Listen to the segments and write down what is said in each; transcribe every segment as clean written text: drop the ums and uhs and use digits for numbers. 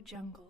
Jungle.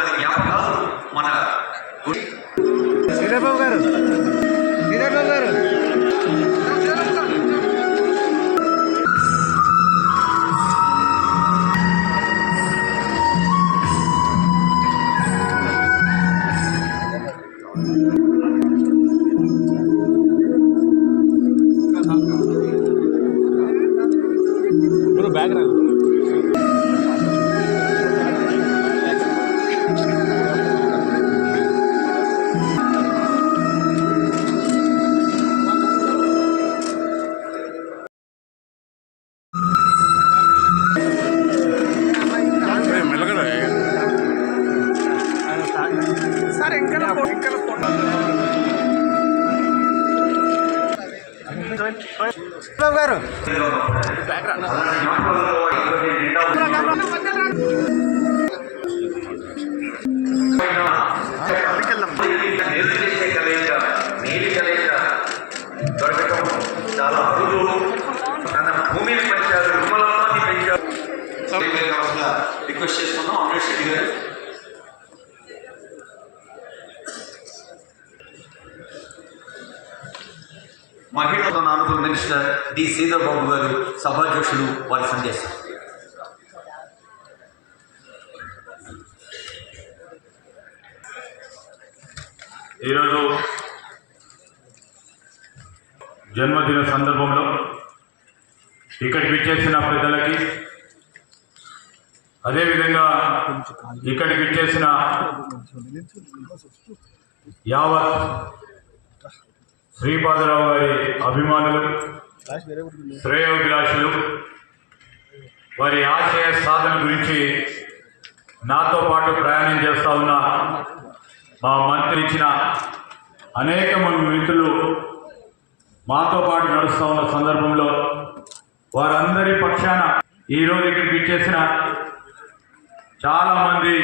గారి జ్ఞాపకాలు మన శ్రీధర్బాబు గారు బ్యాక్గ్రౌండ్ సార్ ఇంకా గారు దొరకటం చాలా అరుదు. తన భూమిని పెంచారు, విమలత్వాన్ని పెంచారు. రిక్వెస్ట్ చేస్తున్నాం అమరేష్ రెడ్డి గారు. మహిళా honourable minister D Sridhar Babu గారు సభాధ్యక్షులు వారి సందేశం. ఈరోజు జన్మదిన సందర్భంలో ఇక్కడికి విచ్చేసిన పెద్దలకి, అదేవిధంగా ఇక్కడికి విచ్చేసిన యావత్ శ్రీపాదరావు గారి అభిమానులు, శ్రేయోభిలాషులు, వారి ఆశయ సాధన గురించి నాతో పాటు ప్రయాణం చేస్తూ ఉన్న మా మంత్రి ఇచ్చిన అనేక మంది మిత్రులు మాతో పాటు నడుస్తూ ఉన్న సందర్భంలో వారందరి పక్షాన ఈరోజు ఇక్కడికి ఇచ్చేసిన చాలామంది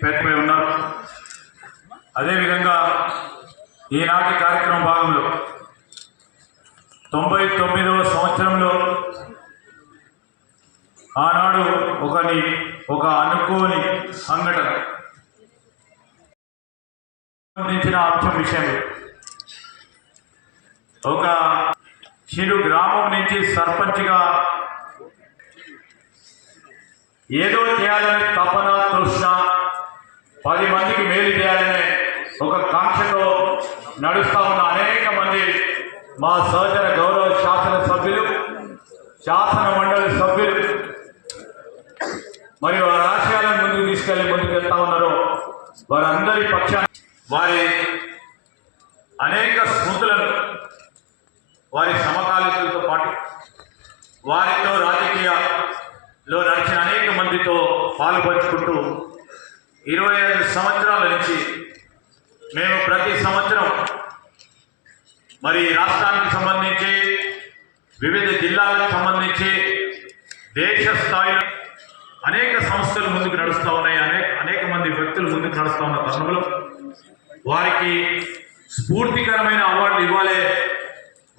పెద్దపై ఉన్నారు. అదేవిధంగా ఈనాటి కార్యక్రమం భాగంలో 99వ సంవత్సరంలో ఆనాడు ఒక అనుకోని సంఘటన సంబంధించిన అంశం విషయంలో ఒక చిరు గ్రామం నుంచి సర్పంచ్గా ఏదో చేయాలని తపన, తృష్ణ, 10 మందికి మేలు చేయాలనే ఒక కాంక్షతో నడుస్తూ ఉన్న అనేక మంది మా సహచర గౌరవ శాసన సభ్యులు, శాసన మండలి సభ్యులు మరియు వారి ఆశయాలను ముందుకు వెళ్తా ఉన్నారో వారందరి పక్షాన వారి అనేక స్మృతులను వారి సమకాలీకులతో పాటు వారితో రాజకీయాల్లో నడిచిన అనేక మందితో పాల్పంచుకుంటూ 25 సంవత్సరాల నుంచి మేము ప్రతి సంవత్సరం మరి రాష్ట్రానికి సంబంధించి, వివిధ జిల్లాలకు సంబంధించి, దేశ స్థాయిలో అనేక సంస్థలు ముందుకు నడుస్తూ ఉన్నాయి. అనేక మంది వ్యక్తులు ముందుకు నడుస్తూ ఉన్న తరుణంలో వారికి స్ఫూర్తికరమైన అవార్డులు ఇవ్వాలి,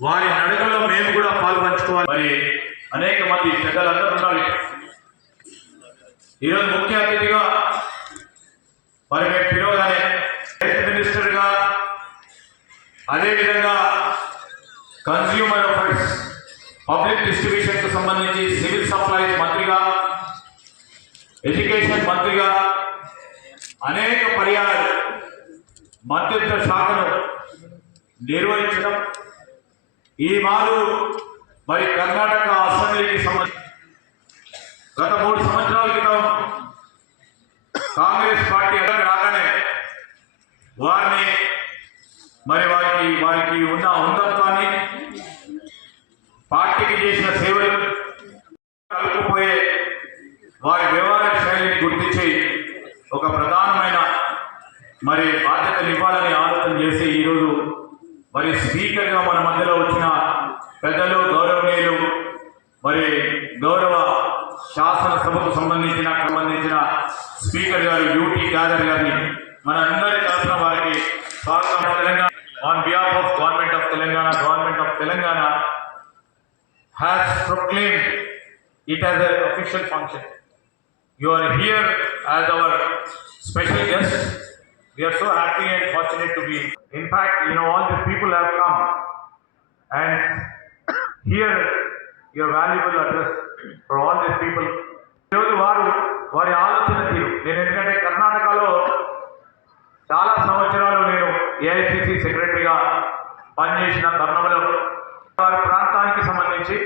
వారి నడుకలో మేము కూడా పాల్పంచుకోవాలి. మరి అనేక మంది పెద్దలందరూ ఉన్నారు. ఈరోజు ముఖ్య అతిథిగా మరి మేము పిలవగానే హెల్త్ మినిస్టర్గా, అదేవిధంగా కన్స్యూమర్ అఫైర్స్, పబ్లిక్ డిస్ట్రిబ్యూషన్కు సంబంధించి సివిల్ సప్లైస్ మంత్రిగా, ఎడ్యుకేషన్ మంత్రిగా అనేక పర్యాయాలు మంత్రిత్వ శాఖను నిర్వహించడం, ఈ మారు మరి కర్ణాటక అసెంబ్లీకి సంబంధించి గత 3 సంవత్సరాల క్రితం కాంగ్రెస్ పార్టీ రాగానే వారిని మరి వారికి ఉన్న ఉన్నతాన్ని, పార్టీకి చేసిన సేవలు కలుపుకుపోయే వారి వ్యవహార శైలిని గుర్తించి ఒక ప్రధానమైన మరి బాధ్యతలు ఇవ్వాలని ఆలోచన చేసి ఈరోజు మరి స్పీకర్గా మన మధ్యలో వచ్చిన పెద్దలు, గౌరవనీయులు, మరి గౌరవ శాసనసభకు సంబంధించిన స్పీకర్ గారు యూటీ ఖాదర్ గారిని మన అందరి తరఫున వారికి స్వాగతం. Telangana on behalf of Government of Telangana has proclaimed it as an official function. You are here as our special guest. We are so happy and fortunate to be. In fact, all these people have come and hear your valuable address for all these people. ఈరోజు వారి ఆలోచన తీరు. నేను ఎందుకంటే కర్ణాటకలో చాలా సంవత్సరాలు నేను ఏఐసిసి సెక్రటరీగా పనిచేసిన తరుణంలో వారి ప్రాంతానికి సంబంధించి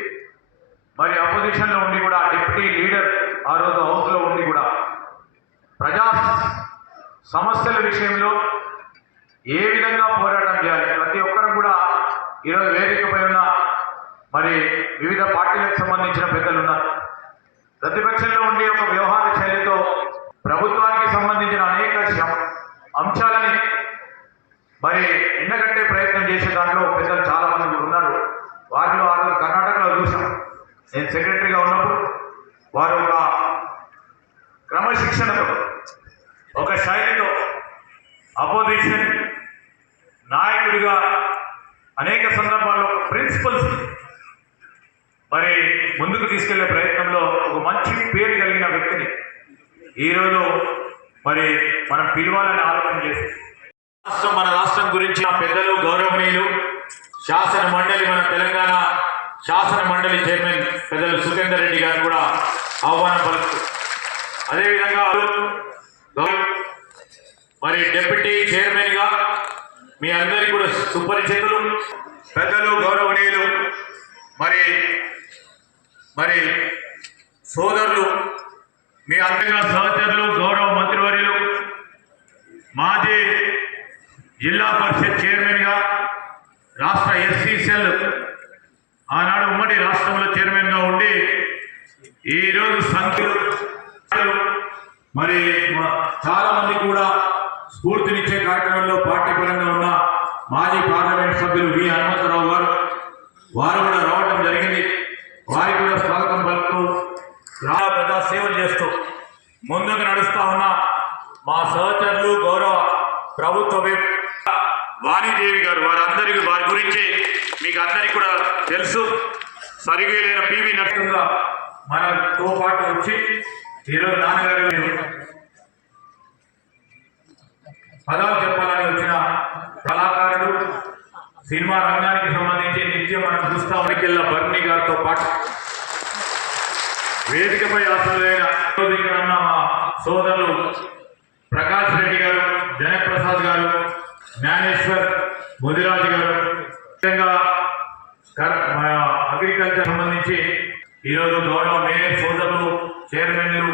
మరి అపోజిషన్లో ఉండి కూడా డిప్యూటీ లీడర్ ఆ రోజు హౌస్లో ఉండి కూడా ప్రజా సమస్యల విషయంలో ఏ విధంగా పోరాటం చేయాలి ప్రతి ఒక్కరు కూడా ఈరోజు వేదికపై ఉన్న మరి వివిధ పార్టీలకు సంబంధించిన పెద్దలు ఉన్నారు. ప్రతిపక్షంలో ఉండే ఒక వ్యవహార శైలితో ప్రభుత్వానికి సంబంధించిన అనేక అంశాలని మరి ఎండగట్టే ప్రయత్నం చేసే దాంట్లో పెద్దలు చాలా మంది ఉన్నారు. వారిలో ఆ రోజు కర్ణాటకలో చూసాం. నేను సెక్రటరీగా ఉన్నప్పుడు వారు ఒక క్రమశిక్షణతో ఒక శైలితో అపోజిషన్ నాయకుడిగా అనేక సందర్భాల్లో ఒక ప్రిన్సిపల్స్ మరి ముందుకు తీసుకెళ్లే ప్రయత్నంలో ఒక మంచి పేరు కలిగిన వ్యక్తిని ఈరోజు మరి మనం పిలవాలని ఆలోచన చేసి మన రాష్ట్రం గురించి పెద్దలు గౌరవనీయులు శాసన మండలి మన తెలంగాణ శాసన మండలి చైర్మన్ పెద్దలు సుఖేందర్ రెడ్డి గారు కూడా ఆహ్వానం పలుకుతూ అదేవిధంగా మరి డిప్యూటీ చైర్మన్ గా మీ అందరికీ కూడా సుపరిచితులు పెద్దలు గౌరవనీయులు మరి సోదరులు మీ అందరిగా సహచరులు గౌరవ మంత్రివర్యులు మాజీ జిల్లా పరిషత్ చైర్మన్ గా రాష్ట్ర ఎస్సీ సెల్ ఆనాడు ఉమ్మడి రాష్ట్రంలో చైర్మన్ గా ఉండి ఈరోజు సంఖ్యలు మరి చాలా మంది కూడా స్ఫూర్తినిచ్చే కార్యక్రమంలో పార్టీ పరంగా ఉన్న మాజీ పార్లమెంట్ సభ్యులు వి హనుమంతరావు గారు వారు కూడా రావడం జరిగింది. వారికి కూడా స్వాగతం పలుకుతూ ప్రజా సేవలు చేస్తూ ముందుకు నడుస్తా ఉన్న మా సహచరులు గౌరవ ప్రభుత్వ వాణిదేవి గారు వారందరికీ వారి గురించి మీకు అందరికీ కూడా తెలుసు. సరిగేలైన పివి నరసింహ మనతో పాటు వచ్చి ఈరోజు నాన్నగారు పదాలు చెప్పాలని వచ్చిన కళాకారుడు సినిమా రంగానికి సంబంధించి నిత్యం మనం చూస్తా ఉనికెళ్ళ బర్నీ గారితో పాటు వేదికపై ఆశలైన మా సోదరులు ప్రకాష్ రెడ్డి గారు, జనప్రసాద్ గారు, జ్ఞానేశ్వర్, ముదిరాజు గారు, ముఖ్యంగా అగ్రికల్చర్ సంబంధించి ఈరోజు గౌరవ మేయర్ సోదరులు, చైర్మన్లు,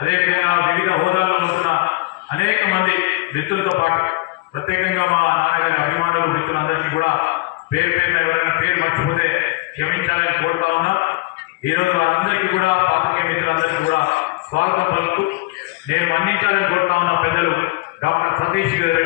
అదేవిధంగా వివిధ హోదాల్లో ఉంటున్న అనేక మంది మిత్రులతో పాటు ప్రత్యేకంగా మా నాన్నగారి అభిమానులు మిత్రులందరికీ కూడా పేరు పేరున ఎవరైనా పేరు మర్చిపోతే క్షమించాలని కోరుతా ఉన్నా. ఈరోజు వారందరికీ కూడా పాత్రికేయ మిత్రులందరికీ కూడా స్వాగతం పలుకుతూ నేను మన్నించాలని కోరుతా ఉన్న పెద్దలు డాక్టర్ సతీష్ గారు